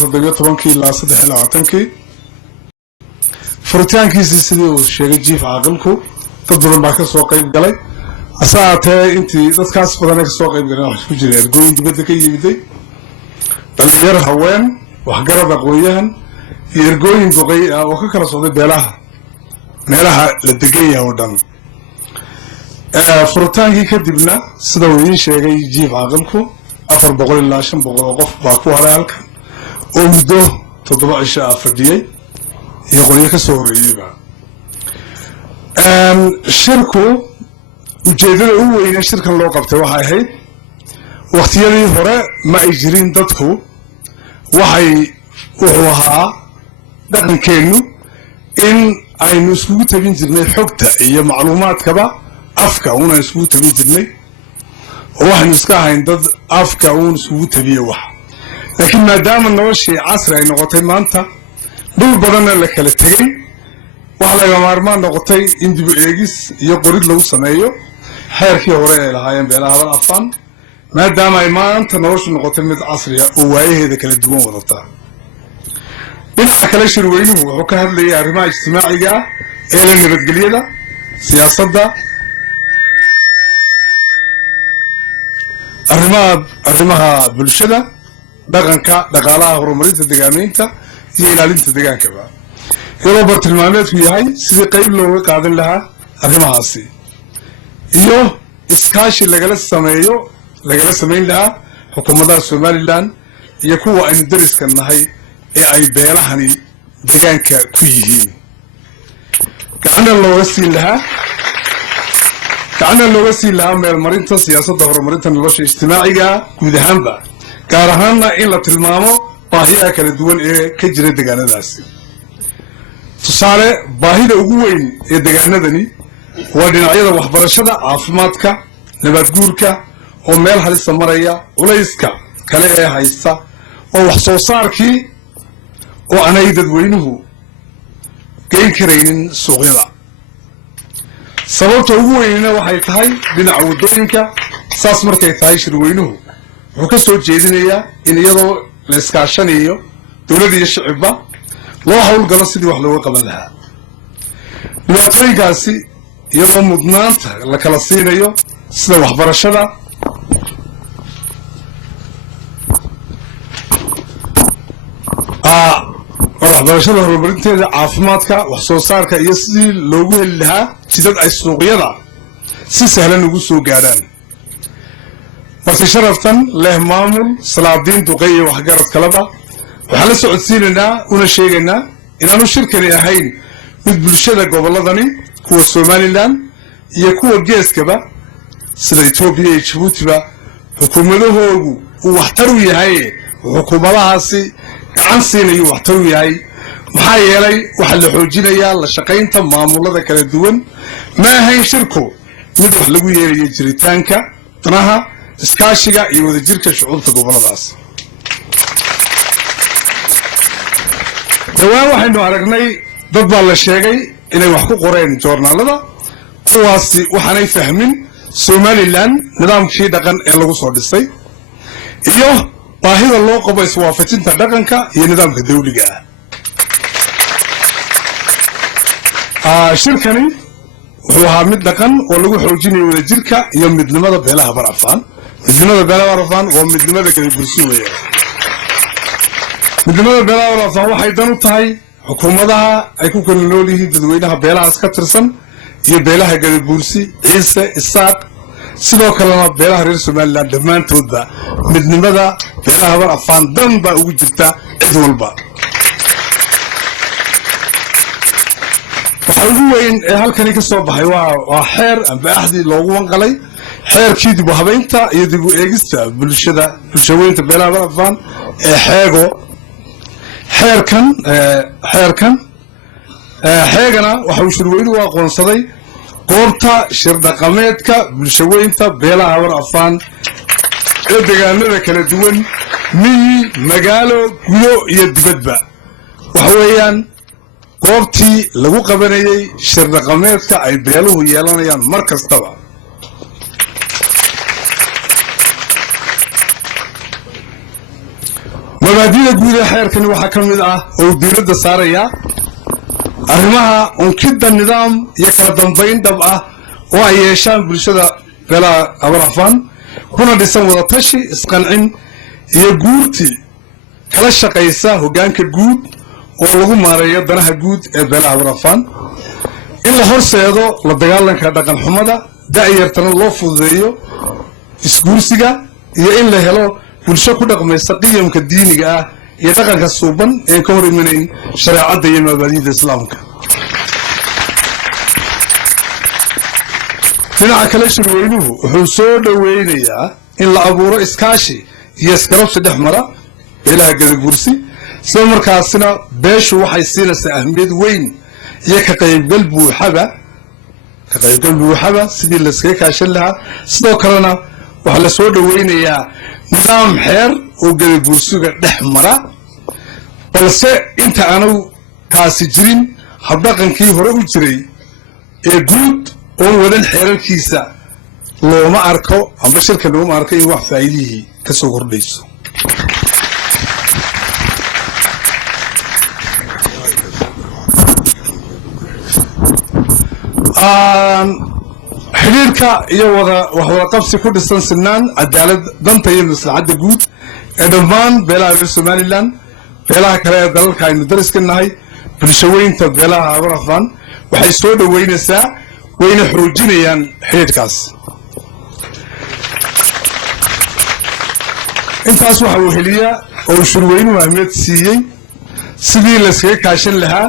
17 ilaa 23 furitaankiisii sidii uu sheegay jiif caaqilku dad badan baa ka soo qayb galay asaatee intii dadkaas badan ka soo qayb galeen wax ku jiray ergooyin dibadda ka yimiday dhalinyaro haween waxgarad aqoonyahan iyo ergooyin duqay oo ka kala socday beelaha meelaha la degan yahay oo dhan furitaankii kadibna sida uu ii sheegay jiif caaqilku 400 ilaa 500 qof baa ku haray halkan oo muddo 7 cisho fadhiyay iyo qoliyo ka soo horeeyayba shirku ujeedada ugu weyn ee shirkan loo qabtay waxay ahayd waqtiyadii hore ma ay jirin dadku wuxuu ahaa dhaqankeenu in aynu iskugu tabin jirnay xogta iyo macluumaadkaba afka una iskugu tabin jirnay oo waxaynu iska ahayn dad afka uun iskugu tabiye wax laakiin maadaama noloshii casri ay noqotay maanta dhul badanna la kala tegay waxa laga maarmaan noqotay in dib u eegis iyo qorid lagu sameeyo xeerkii hore ee lahaayeen beelaha Habar Afaan maadaama ay maanta noloshu noqotay mid casri ah oo waayaheeda kala duwan wadata dhinaca kale shirweynuhu wuxuu ka hadlayay arrimaha ijtimaaciga ee la nabadgelyada siyaasadda arrimaha bulshada dhaqanka dhaqaalaha horumarinta deegaamaynta iyo ilaalinta deegaankaba iyadoo bartilmaameedku yahay sidii qayb looga qaadan lahaa arrimahaasi iyo iskaashi lagala samayn lahaa xukuumadaha Somaliland iyo kuwa aynu dariska nahay ee ay beelahani deegaanka ku yihiin gacana looga siin lahaa meelmarinta siyaasadda horumarinta nolosha ijtimaaciga guud ahaanba gaar ahaanna in la tilmaamo baahiyaha kala duwan ee ka jira deegaanadaasi tusaale baahida ugu weyn ee deegaanadani waa dhinacyada waxbarashada caafimaadka nabad guurka oo meel halisa maraya culayska kale ee haysta oo wax soo saarkii oo aanay dadweynuhu geyn karaynin suuqyada sababta ugu weynina waxay tahay dhinaca wadooyinka saas markay tahay shirweynuhu wuxuu ka soo jeedinayaa in iyadoo la iskaashanayo dowladda iyo shacabba loo hawlgalo sidii wax looga qaban lahaa dhibaatooyinkaasi iyadoo mudnaanta la kala siinayo sida waxbarashada horumarinteeda caafimaadka wax soo saarka iyo sidii loogu heli lahaa jidad ay suuqyada si sahlan ugu soo gaadhaan marti sharaftan leh maamul salaadiin duqay iyo waxgarad kalaba waxaan la socodsiinaynaa una sheegaynaa inaanu shirkani ahayn mid bulshada gobolladani kuwa Somaliland iyo kuwa geeskaba sida Ethiopia iyo Djibouti xukuumadahoodu uu waxtar u yahay xukuumadahaasi gacan siinayo waxtar u yahay maxaa yeelay waxa la xoojinayaa la shaqaynta maamulada kala duwan ma ahayn shirku mid wax lagu yeerayo jiritaanka danaha iskaashiga iyo wadajirka shucuubta goboladaas dhawaan waxaynu aragnay dad baa la sheegay inay wax ku qoreen joornaalada kuwaasi waxaanay fahmin Somaliland nidaamkii dhaqan ee lagu soo dhisay iyo baahida loo qabo iswaafajinta dhaqanka iyo nidaamka dawliga shirkani wuxuu ahaa mid dhaqan oo lagu xoojinayo wadajirka iyo midnimada beelaha Habar Afaan waa midnimada kala gursi weeyaan midnimada beelaha Habar Afaan waxay dan u tahay xukuumadaha ay ku kala nool yihiin dadweynaha beelahaas ka tirsan iyo beelaha Gadabuursi Ciise Isaaq sidoo kalena beelaha reer Somaliland dhammaantoodba midnimada beelaha Habar Afaan dan baa ugu jirta cid walba waxa ugu weyn ee halkani ka soo baxay waa xeer amba ahdi loogu wanqalay xeerkii dib u habeynta iyo dib u eegista bulshooyinka beelaha Habar Afaan ee xeegana waxa uu shirweynuhu aqoonsaday goobta shir dhaqameedka bulshooyinka beelaha Habar Afaan ee deegaanada kala duwan miyi magaalo guyo iyo dibadba waxa weeyaan goobtii lagu qabanayay shir dhaqameedka ay beeluhu yeelanayaan mar kastaba mabaadi'da guud ee xeerkani waxaa ka mid ah oo diiradda saaraya arrimaha unkidda nidaam iyo kala dambayn dhab ah oo ay yeeshaan bulshada beelaha abarafaan kuna dhisan wadatashi isqancin iyo guurti kala shaqaysa hoggaanka guud oo lagu maareeyo danaha guud ee beelaha abarafaan in la horseedo la dagaalanka dhaqan xumada da'yartana loo fududeeyo isguursiga iyo in la helo bulsho ku dhaqmaysa qiyamka diiniga ah iyo dhaqanka suuban ee ka hor imanayn shareecadda iyo mabaadi'da islaamka dhinaca kale shirweynuhu wuxuu soo dhoweynayaa in la abuuro iskaashi iyo isgarabsi dhex mara beelaha gadabursi sida markaasina beeshu waxay siinaysaa ahmiyad weyn iyo ka qaybgal buuxaba sidii layskaga kaashan lahaa sidoo kalena waxaa la soo dhoweynayaa nidaam xeer oo gadabursiga dhex mara balse inta aanu kaasi jirin habdhaqankii hore u jiray ee guud oon wadan xeerarkiisa looma arko amba shirka looma arko in wax faa'iidihii ka soo kordhayso xiriirka iyo wada qabsi ku dhisan sinaan cadaalad danta iyo maslaxadda guud ee dhammaan beelaha reer somaliland beelaha kale ee dalalka aynu dariska nahay bulshaweynta beelaha abarafaan waxay soo dhoweynaysaa wayna xoojinayaan xiriirkaas intaas waxa uu heliyaa oo shirweynuhu ahmiyad siiyey sidii layskaga kaashan lahaa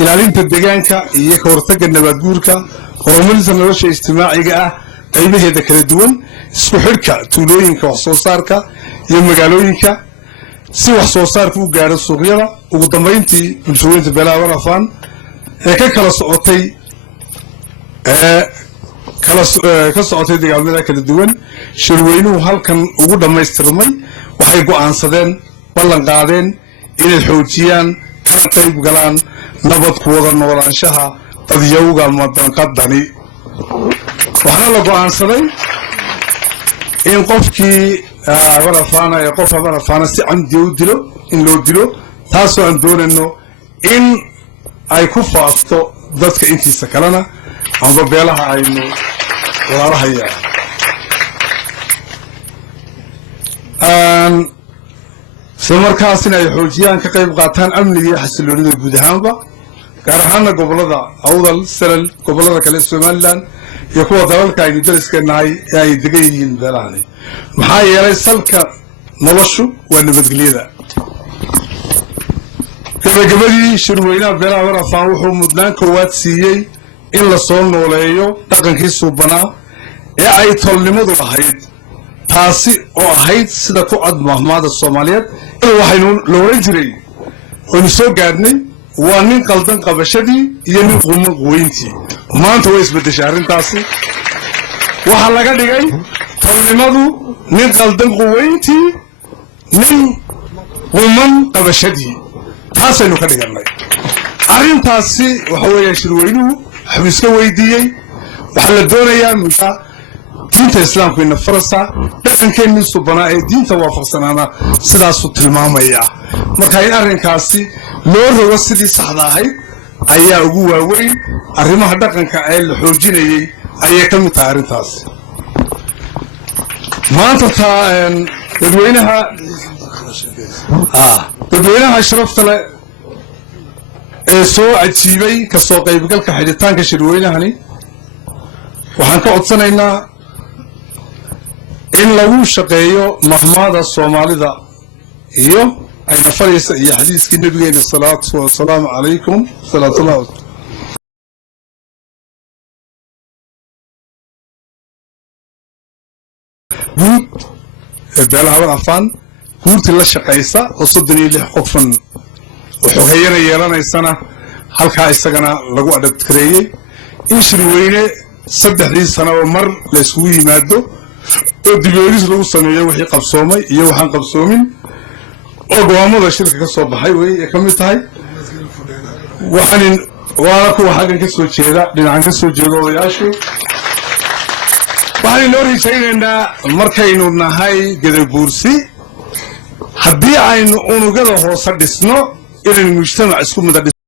ilaalinta deegaanka iyo ka hortagga nabaadguurka horumarinta nolosha ijtimaaciga ah qaybaheeda kala duwan isku xidhka tuulooyinka wax soo saarka iyo magaalooyinka si wax soo saarka u gaadho suuqyada ugu dambayntii bulshaweynta beelaha abarafaan ee ka socotay deegaamada kala duwan shirweynuhu halkan ugu dhammaystirmay waxay go'aansadeen ballan qaadeen inay xoojiyaan kana qayb galaan nabad ku wada noolaanshaha dadyawga madanqadani waxaana la go'aansaday in qofkii abarafaana ee qof abarafaana si camdiya u dilo in loo dilo taasoo aan doonayno in ay ku faafto dadka intiisa kalena amba beelaha aynu walaalahayaa isla markaasina ay xoojiyaan ka qayb qaataan amniga iyo xasiloonida guud ahaanba gaar ahaana gobolada awdal salal gobolada kale somaliland iyo kuwa dalalka aynu dariska nahay ee ay degan yihiin beelahani maxaa yeelay salka noloshu waa nabadgelyada gabagabadii shirweynaha beelaha abarafaan wuxuu mudnaan koowaad siiyey in la soo nooleeyo dhaqankii suubanaa ee ay tolnimadu lahayd taasi oo ahayd sida ku cad mahmaada soomaaliyeed waxaynu la oran jiray waynu soo gaadhnay waa nin qaldan qabashadii iyo nin quman quweyntii maanta way isbedeshay arrintaasi waxaa laga dhigay tolnimadu nin qaldan quweyntii nin quman qabashadii taasaynu ka dhigannay arrintaasi waxa weeyaa shirweynuhu waxbuu iska weydiiyey waxaa la doonayaa muda diinta islaamku ina farasa dhaqankeennii subanaa ee diinta waafaqsanaana sidaasuu tilmaamaya marka in arrinkaasi loo rogo sidii saxda ahayd ayaa ugu waaweyn arrimaha dhaqanka ee la xoojinayay ayay ka mid tahay arrintaasi maanta dadweynaha sharafta leh ee soo cajiibay kasoo qaybgalka xidhitaanka shirweynahani waxaan ka codsanaynaa in lagu shaqeeyo mahmaada soomaalida iyo ayna faraysa iyo xadiiskii nabigeena salaatu wasalaamu calaykum salaatullah guud ee beelaha abarafaan guurtii la shaqaysa oo 36 qofan oo xogeeyana yeelanaysana halkaa isagana lagu adabkareeyey in shirweyne 3 sano oo mar la isugu yimaado oo diboolis lagu sameeyo wixii qabsoomay iyo waxaan qabsoomin oo go'aamada shirka ka soo baxay way ka mid tahay waxaan kuwa xaggan ka soo jeeda dhinacan ka soo jeedo odayaashu waxaan loo rajaynaynaa markaynu nahay gadabuursi haddii aynu unugyada hoose dhisno inaynu mujtamac isku mid